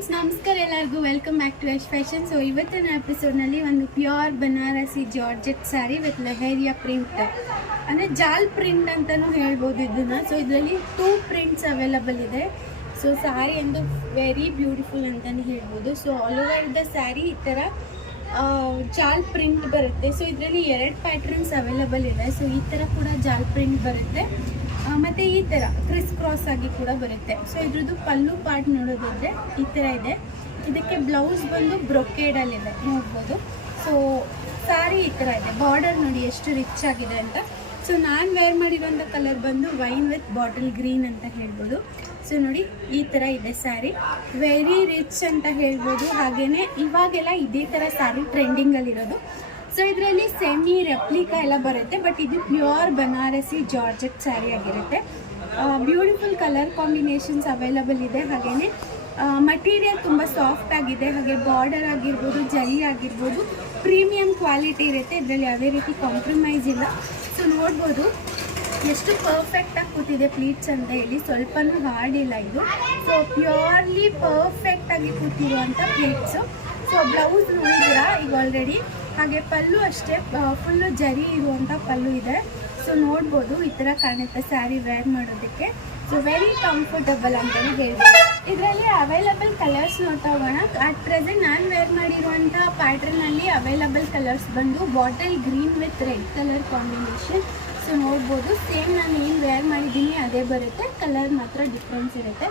Friends, ನಮಸ್ಕಾರ ಎಲ್ಲರಿಗೂ. Welcome back to Yash Fashion so ಇವತ್ತಿನ ಎಪಿಸೋಡ್ನಲ್ಲಿ ಒಂದು pure Banarasi georgette sari with leheriya print ಅಂದರೆ ಜಾಲ್ ಪ್ರಿಂಟ್ ಅಂತಲೂ ಹೇಳ್ಬೋದು ಇದನ್ನು. ಸೊ ಇದರಲ್ಲಿ ಟೂ ಪ್ರಿಂಟ್ಸ್ ಅವೈಲಬಲ್ ಇದೆ. ಸೊ ಸ್ಯಾರಿ ಒಂದು ವೆರಿ ಬ್ಯೂಟಿಫುಲ್ ಅಂತಲೇ ಹೇಳ್ಬೋದು. So all over the sari ಈ ಥರ ಜಾಲ್ ಪ್ರಿಂಟ್ ಬರುತ್ತೆ. ಸೊ ಇದರಲ್ಲಿ ಎರಡು ಪ್ಯಾಟ್ರನ್ಸ್ ಅವೈಲಬಲ್ ಇದೆ. ಸೊ ಈ ಥರ ಕೂಡ ಜಾಲ್ ಪ್ರಿಂಟ್ ಬರುತ್ತೆ. ಮತ್ತೆ ಈ ಥರ ಕ್ರಿಸ್ ಕ್ರಾಸ್ ಆಗಿ ಕೂಡ ಬರುತ್ತೆ. ಸೊ ಇದ್ರದ್ದು ಪಲ್ಲು ಪಾರ್ಟ್ ನೋಡೋದಾದ್ರೆ ಈ ಥರ ಇದೆ. ಇದಕ್ಕೆ ಬ್ಲೌಸ್ ಬಂದು ಬ್ರೊಕೇಡಲ್ಲಿದೆ ನೋಡ್ಬೋದು. ಸೊ ಸಾರಿ ಈ ಥರ ಇದೆ. ಬಾರ್ಡರ್ ನೋಡಿ ಎಷ್ಟು ರಿಚ್ ಆಗಿದೆ ಅಂತ. ಸೊ ನಾನು ವೇರ್ ಮಾಡಿರೋಂಥ ಕಲರ್ ಬಂದು ವೈನ್ ವಿತ್ ಬಾಟಲ್ ಗ್ರೀನ್ ಅಂತ ಹೇಳ್ಬೋದು. ಸೊ ನೋಡಿ ಈ ಥರ ಇದೆ ಸ್ಯಾರಿ ವೆರಿ ರಿಚ್ ಅಂತ ಹೇಳ್ಬೋದು. ಹಾಗೆಯೇ ಇವಾಗೆಲ್ಲ ಇದೇ ಥರ ಸ್ಯಾರಿ ಟ್ರೆಂಡಿಂಗಲ್ಲಿರೋದು ಸೊ ಇದರಲ್ಲಿ ಸೆಮಿ ರೆಪ್ಲಿಕಾ ಎಲ್ಲ ಬರುತ್ತೆ ಬಟ್ ಇದು ಪ್ಯೂರ್ ಬನಾರಸಿ ಜಾರ್ಜೆಟ್ ಸ್ಯಾರಿ ಆಗಿರುತ್ತೆ. ಬ್ಯೂಟಿಫುಲ್ ಕಲರ್ ಕಾಂಬಿನೇಷನ್ಸ್ ಅವೈಲಬಲ್ ಇದೆ ಹಾಗೆಯೇ ಮಟೀರಿಯಲ್ ತುಂಬ ಸಾಫ್ಟ್ ಆಗಿದೆ, ಹಾಗೆ ಬಾರ್ಡರ್ ಆಗಿರ್ಬೋದು ಜಲಿ ಆಗಿರ್ಬೋದು ಪ್ರೀಮಿಯಂ ಕ್ವಾಲಿಟಿ ಇರುತ್ತೆ, ಇದರಲ್ಲಿ ಯಾವುದೇ ರೀತಿ ಕಾಂಪ್ರಮೈಸ್ ಇಲ್ಲ. ಸೊ ನೋಡ್ಬೋದು, ಎಷ್ಟು ಪರ್ಫೆಕ್ಟಾಗಿ ಕೂತಿದೆ ಪ್ಲೀಟ್ಸ್ ಅಂತ ಹೇಳಿ, ಸ್ವಲ್ಪನೂ ಹಾರ್ಡ್ ಇಲ್ಲ ಇದು ಸೊ ಪ್ಯೂರ್ಲಿ ಪರ್ಫೆಕ್ಟಾಗಿ ಕೂತಿರುವಂಥ ಪ್ಲೀಟ್ಸು ಸೊ ಬ್ಲೌಸ್ ನೋಡಿದ್ದೀರಾ? ಈಗ ಆಲ್ರೆಡಿ ಹಾಗೆ ಪಲ್ಲು ಅಷ್ಟೇ ಫುಲ್ಲು ಜರಿ ಇರುವಂಥ ಪಲ್ಲು ಇದೆ. ಸೊ ನೋಡ್ಬೋದು ಈ ಥರ ಕಾಣುತ್ತೆ ಸ್ಯಾರಿ ವೇರ್ ಮಾಡೋದಕ್ಕೆ. ಸೊ ವೆರಿ ಕಂಫರ್ಟಬಲ್ ಅಂತಲೇ ಹೇಳ್ಬೋದು. ಇದರಲ್ಲಿ ಅವೈಲಬಲ್ ಕಲರ್ಸ್ ನೋಡ್ತಾ ಹೋಗೋಣ ಅಟ್ ಪ್ರೆಸೆಂಟ್ ನಾನು ವೇರ್ ಮಾಡಿರುವಂಥ ಪ್ಯಾಟ್ರನಲ್ಲಿ ಅವೈಲಬಲ್ ಕಲರ್ಸ್ ಬಂದು bottle green with red colour combination so ನೋಡ್ಬೋದು. ಸೇಮ್ ನಾನು ಏನು ವೇರ್ ಮಾಡಿದ್ದೀನಿ, ಅದೇ ಬರುತ್ತೆ. ಕಲರ್ ಮಾತ್ರ ಡಿಫ್ರೆನ್ಸ್ ಇರುತ್ತೆ.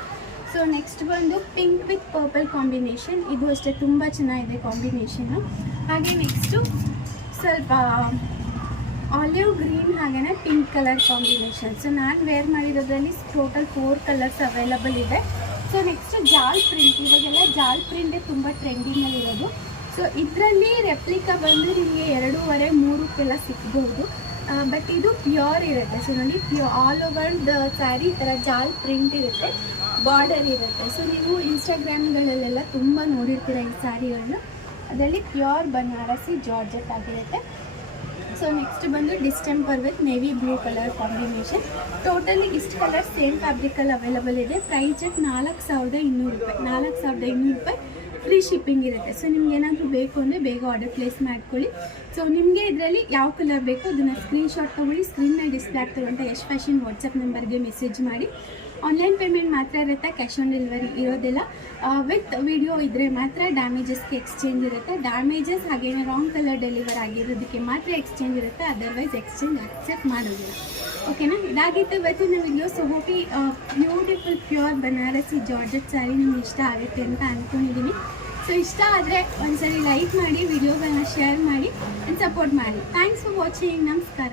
ಸೊ ನೆಕ್ಸ್ಟ್ ಬಂದು ಪಿಂಕ್ ವಿತ್ ಪರ್ಪಲ್ ಕಾಂಬಿನೇಷನ್ ಇದು ಅಷ್ಟೇ ತುಂಬ ಚೆನ್ನಾಗಿದೆ ಕಾಂಬಿನೇಷನ್ನು ಹಾಗೆ ನೆಕ್ಸ್ಟು ಸ್ವಲ್ಪ ಆಲಿವ್ ಗ್ರೀನ್ ಹಾಗೆಯೇ ಪಿಂಕ್ ಕಲರ್ ಕಾಂಬಿನೇಷನ್ ಸೊ ನಾನು ವೇರ್ ಮಾಡಿರೋದ್ರಲ್ಲಿ ಟೋಟಲ್ ಫೋರ್ ಕಲರ್ಸ್ ಅವೈಲಬಲ್ ಇದೆ. ಸೊ ನೆಕ್ಸ್ಟ್ ಜಾಲ್ ಪ್ರಿಂಟ್ ಇವಾಗೆಲ್ಲ ಜಾಲ್ ಪ್ರಿಂಟೇ ತುಂಬ ಟ್ರೆಂಡಿಂಗಲ್ಲಿರೋದು ಸೊ ಇದರಲ್ಲಿ ರೆಪ್ಲಿಕಾ ಬಂದು ನಿಮಗೆ ಎರಡೂವರೆ, ಮೂರಕ್ಕೆಲ್ಲ ಸಿಗ್ಬೋದು. ಬಟ್ ಇದು ಪ್ಯೂರ್ ಇರುತ್ತೆ. ಸೊ ನೋಡಿ ಪ್ಯೂ ಆಲ್ ಓವರ್ ದ ಸ್ಯಾರಿ ಈ ಥರ ಜಾಲ್ ಪ್ರಿಂಟ್ ಇರುತ್ತೆ. ಬಾರ್ಡರ್ ಇರುತ್ತೆ. ಸೊ ನೀವು ಇನ್ಸ್ಟಾಗ್ರಾಮ್ಗಳಲ್ಲೆಲ್ಲ ತುಂಬ ನೋಡಿರ್ತೀರ ಈ ಸ್ಯಾರಿಗಳನ್ನ ಅದರಲ್ಲಿ ಪ್ಯೂರ್ ಬನಾರಸಿ ಜಾರ್ಜೆಟ್ ಆಗಿರುತ್ತೆ. ಸೊ ನೆಕ್ಸ್ಟ್ ಬಂದು distemper with navy blue colour combination totally ಇಷ್ಟು ಕಲರ್ ಸೇಮ್ ಫ್ಯಾಬ್ರಿಕಲ್ಲಿ ಅವೈಲಬಲ್ ಇದೆ. ಪ್ರೈಸ್ ಚೆಕ್ ನಾಲ್ಕು ಸಾವಿರದ ಇನ್ನೂರು ರೂಪಾಯಿ. ನಾಲ್ಕು ಸಾವಿರದ ಇನ್ನೂರು ರೂಪಾಯಿ ಫ್ರೀ ಶಿಪ್ಪಿಂಗ್ ಇರುತ್ತೆ. ಸೊ ನಿಮ್ಗೆ ಏನಾದರೂ ಬೇಕು ಅಂದರೆ ಬೇಗ ಆರ್ಡರ್ ಪ್ಲೇಸ್ ಮಾಡ್ಕೊಳ್ಳಿ. ಸೊ ನಿಮಗೆ ಇದರಲ್ಲಿ ಯಾವ ಕಲರ್ ಬೇಕು ಅದನ್ನು ಸ್ಕ್ರೀನ್ಶಾಟ್ ತೊಗೊಳ್ಳಿ. ಸ್ಕ್ರೀನ್ ಮೇಲೆ ಡಿಸ್ಪ್ಲೇ ಅಂತ ಯಶ್ ಫ್ಯಾಷನ್ ವಾಟ್ಸಪ್ ನಂಬರ್ಗೆ ಮೆಸೇಜ್ ಮಾಡಿ. ಆನ್ಲೈನ್ ಪೇಮೆಂಟ್ ಮಾತ್ರ ಇರುತ್ತೆ ಕ್ಯಾಶ್ ಆನ್ ಡೆಲಿವರಿ ಇರೋದಿಲ್ಲ. ವಿತ್ ವಿಡಿಯೋ ಇದ್ದರೆ ಮಾತ್ರ ಡ್ಯಾಮೇಜಸ್ಗೆ ಎಕ್ಸ್ಚೇಂಜ್ ಇರುತ್ತೆ. ಡ್ಯಾಮೇಜಸ್ ಹಾಗೇನೇ ರಾಂಗ್ ಕಲರ್ ಡೆಲಿವರ್ ಆಗಿರೋದಕ್ಕೆ ಮಾತ್ರ ಎಕ್ಸ್ಚೇಂಜ್ ಇರುತ್ತೆ. ಅದರ್ವೈಸ್ ಎಕ್ಸ್ಚೇಂಜ್ ಅಕ್ಸೆಪ್ಟ್ ಮಾಡೋದಿಲ್ಲ. ಓಕೆನಾ ಇದಾಗಿತ್ತು. ಇವತ್ತಿನ ವಿಡಿಯೋ ಸೊ ಹೋಗಿ beautiful pure Banarasi georgette sari ನಿಮ್ಗೆ ಇಷ್ಟ ಆಗುತ್ತೆ ಅಂತ ಅಂದ್ಕೊಂಡಿದ್ದೀನಿ ಸೊ ಇಷ್ಟ ಆದರೆ ಒಂದ್ಸರಿ ಲೈಕ್ ಮಾಡಿ ವಿಡಿಯೋಗಳನ್ನ ಶೇರ್ ಮಾಡಿ ಆ್ಯಂಡ್ ಸಪೋರ್ಟ್ ಮಾಡಿ. ಥ್ಯಾಂಕ್ಸ್ ಫಾರ್ ವಾಚಿಂಗ್ ನಮಸ್ಕಾರ.